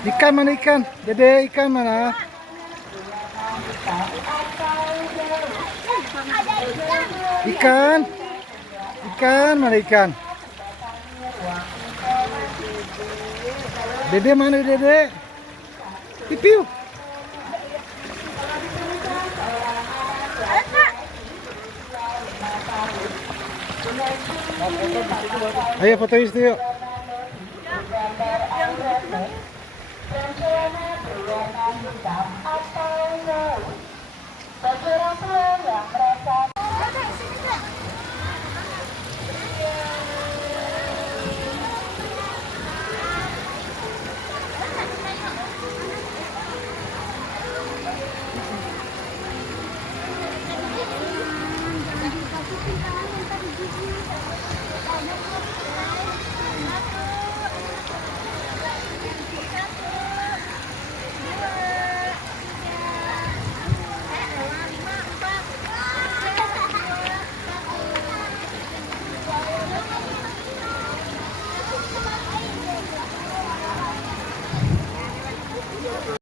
Ikan mana ikan? Dede ikan mana? Ikan. Ikan mana ikan? Dede mana Dede? Pipiu. Ayo foto itu yuk. Bagi orang tua yang merasa